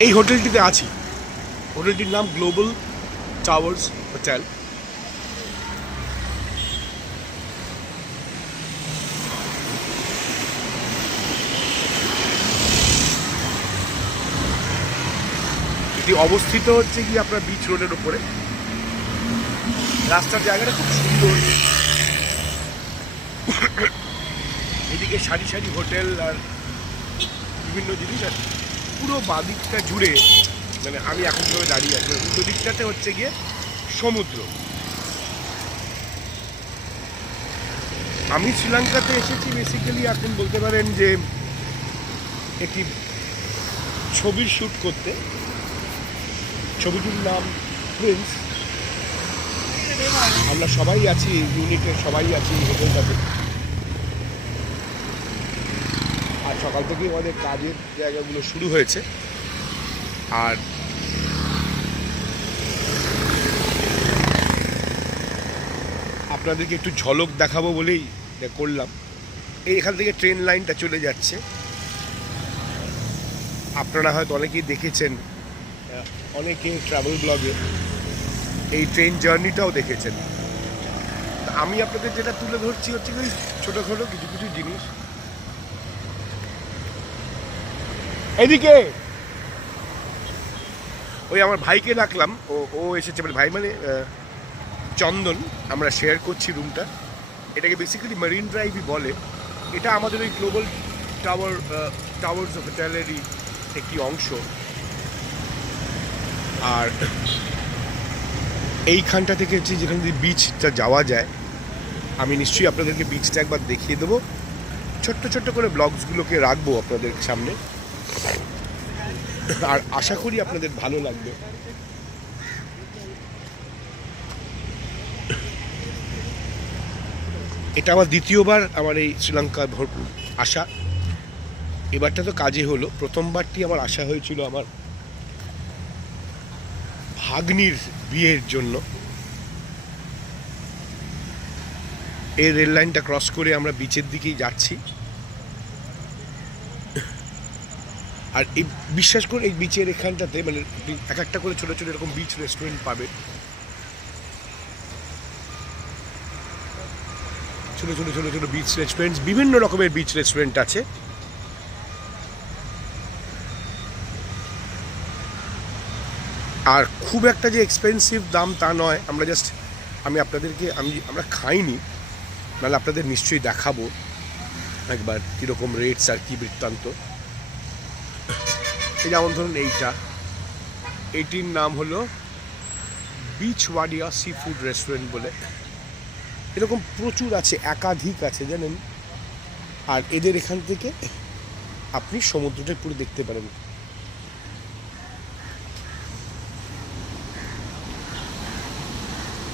এই হোটেলটিতে আছি। হোটেলটির নাম গ্লোবাল টাওয়ার্স হোটেল এটি অবস্থিত হচ্ছে কি আপনার বিচ রোডের উপরে। রাস্তার জায়গাটা খুব সুন্দর। এদিকে সারি সারি হোটেল আর বিভিন্ন জিনিস আছে। পুরো বাদিকটা জুড়ে মানে আমি এখন যেভাবে দাঁড়িয়ে আছি উল্টো দিকটাতে হচ্ছে গিয়ে সমুদ্র। আমি শ্রীলঙ্কাতে এসেছি বেসিক্যালি এখন বলতে পারেন যে একটি ছবির শ্যুট করতে। ছবিটির নাম প্রিন্স আমরা সবাই আছি ইউনিটের সবাই আছি হোটেলটাতে আর সকাল থেকেই আমাদের কাজের জায়গাগুলো শুরু হয়েছে। আর আপনাদেরকে একটু ঝলক দেখাবো বলেই করলাম। এখান থেকে ট্রেন লাইনটা চলে যাচ্ছে। আপনারা হয়তো অনেকেই দেখেছেন আহ, অনেকে ট্রাভেল ব্লগে এই ট্রেন জার্নিটাও দেখেছেন। আমি আপনাদের যেটা তুলে ধরছি হচ্ছে ওই ছোটোখাটো কিছু কিছু জিনিস। এদিকে। ওই আমার ভাইকে ডাকলাম, ও ও এসেছে মানে ভাই মানে চন্দন, আমরা শেয়ার করছি রুমটা এটাকে বেসিক্যালি মারিন ড্রাইভই বলে। এটা আমাদের ওই গ্লোবাল টাওয়ার টাওয়ার্স অফ হোটেলেরই একটি অংশ। আর এইখানটা থেকে হচ্ছে যেখান দিয়ে বিচটা যাওয়া যায়, আমি নিশ্চয়ই আপনাদেরকে বিচটা একবার দেখিয়ে দেবো। ছোট্ট ছোট্ট করে ব্লগসগুলোকে রাখব আপনাদের সামনে। আর আশা করি আপনাদের ভালো লাগবে। এটা আমার দ্বিতীয়বার আমার এই শ্রীলঙ্কা ভর- আশা। এবারটা তো কাজে হলো। প্রথমবারটি আমার আশা হয়েছিল আমার ভাগ্নির বিয়ের জন্য। এই রেল লাইনটা ক্রস করে আমরা বিচের দিকেই যাচ্ছি। আর এই বিশ্বাস করে এই বিচের এখানটাতে মানে এক একটা করে ছোটো ছোটো এরকম বিচ রেস্টুরেন্ট পাবে। ছোটো ছোটো ছোটো ছোটো বিচ রেস্টুরেন্ট বিভিন্ন রকমের বিচ রেস্টুরেন্ট আছে। আর খুব একটা যে এক্সপেন্সিভ দাম তা নয়, আমরা জাস্ট আমি আপনাদেরকে, আমি, আমরা খাইনি, নাহলে আপনাদের নিশ্চয়ই দেখাবো, একবার কীরকম রেটস আর কী বৃত্তান্ত। এই যেমন ধরুন এইটা। এইটির নাম হলো বিচ ওয়াডিয়া সি ফুড রেস্টুরেন্ট বলে। এরকম প্রচুর আছে, একাধিক আছে, জানেন? আর এদের এখান থেকে আপনি সমুদ্রটা পুরো দেখতে পারেন।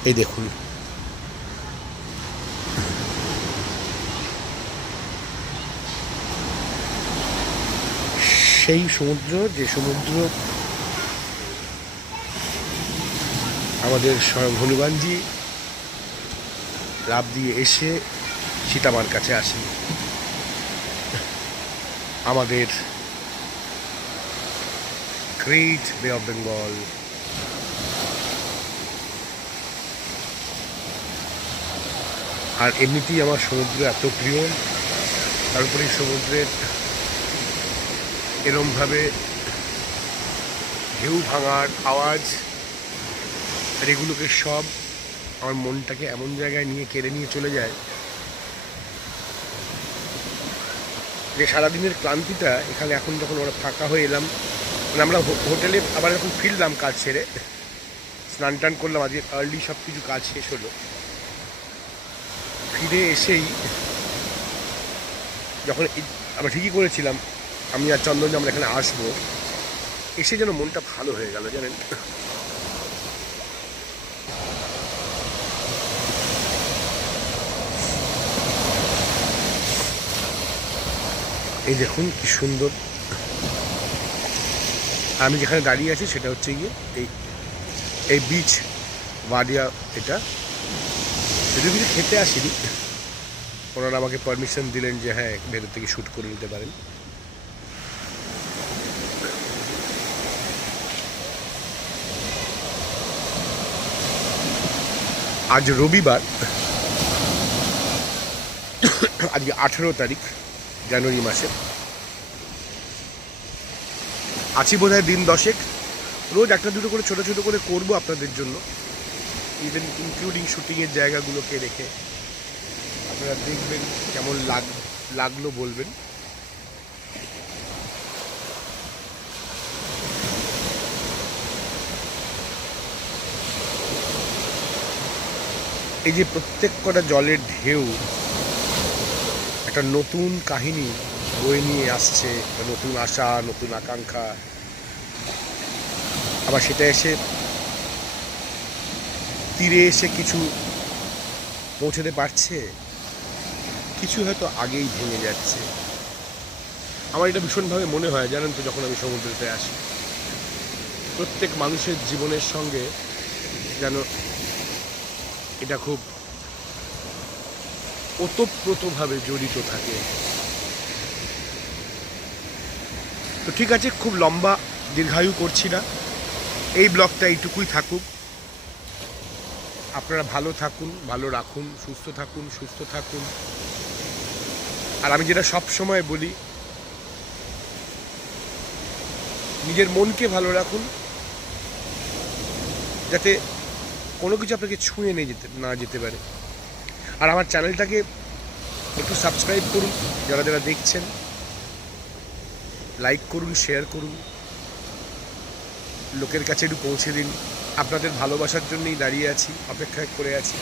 এই দেখুন। সেই সমুদ্র, যে সমুদ্র আমাদের স্বয়ং হনুমানজি লাভ দিয়ে এসে সীতামার কাছে আসেন। আমাদের গ্রেট বে অফ বেঙ্গল। আর এমনিতেই আমার সমুদ্র এত প্রিয় তারপরে সমুদ্রের এরমভাবে ঢেউ ভাঙার আওয়াজ আর এগুলোকে সব আমার মনটাকে এমন জায়গায় নিয়ে কেড়ে নিয়ে চলে যায় যে সারাদিনের ক্লান্তিটা এখানে এখন যখন আমরা ফাঁকা হয়ে এলাম মানে আমরা হোটেলে আবার এখন ফিরলাম কাজ ছেড়ে স্নান টান করলাম, আজকে আর্লি সব কিছু কাজ শেষ হলো। ফিরে এসেই যখন আমরা ঠিকই করেছিলাম আমি আর চন্দন আমরা এখানে আসব, এসে যেন মনটা ভালো হয়ে গেল, জানেন? এই দেখুন কি সুন্দর। আমি যেখানে দাঁড়িয়ে আছি সেটা হচ্ছে গিয়ে এই এই বিচ ওয়াডিয়া এটা। যদি কিছু খেতে আসিনি। ওনারা আমাকে পারমিশন দিলেন যে হ্যাঁ ভেতর থেকে শ্যুট করে নিতে পারেন। আজ রবিবার, আজকে আঠেরো তারিখ, জানুয়ারি মাসে। আছি বোধহয় দিন দশেক। রোজ একটা দুটো করে ছোট ছোট করে করব আপনাদের জন্য। ইভেন ইনক্লুডিং শুটিংয়ের জায়গাগুলোকে রেখে আপনারা দেখবেন কেমন লাগ, লাগল বলবেন। এই যে প্রত্যেক কটা জলের ঢেউ, একটা নতুন কাহিনী বয়ে নিয়ে আসছে, নতুন আশা, নতুন আকাঙ্ক্ষা। আবার সেটা এসে তীরে এসে কিছু পৌঁছতে পারছে? কিছু হয়তো আগেই ভেঙে যাচ্ছে। আমার এটা ভীষণভাবে মনে হয়, জানেন তো যখন আমি সমুদ্রতে আসি। প্রত্যেক মানুষের জীবনের সঙ্গে যেন এটা খুব ওতপ্রোতভাবে জড়িত থাকে। তো ঠিক আছে, খুব লম্বা, দীর্ঘায়ু করছি না। এই ব্লগটা এইটুকুই থাকুক। আপনারা ভালো থাকুন, ভালো রাখুন, সুস্থ থাকুন সুস্থ থাকুন। আর আমি যেটা সব সময় বলি, নিজের মনকে ভালো রাখুন, যাতে কোনো কিছু আপনাকে ছুঁয়ে নিয়ে যেতে, না যেতে পারে। আর আমার চ্যানেলটাকে একটু সাবস্ক্রাইব করুন, যারা যারা দেখছেন। লাইক করুন শেয়ার করুন। লোকের কাছে একটু পৌঁছে দিন। আপনাদের ভালোবাসার জন্যই দাঁড়িয়ে আছি, অপেক্ষা করে আছি।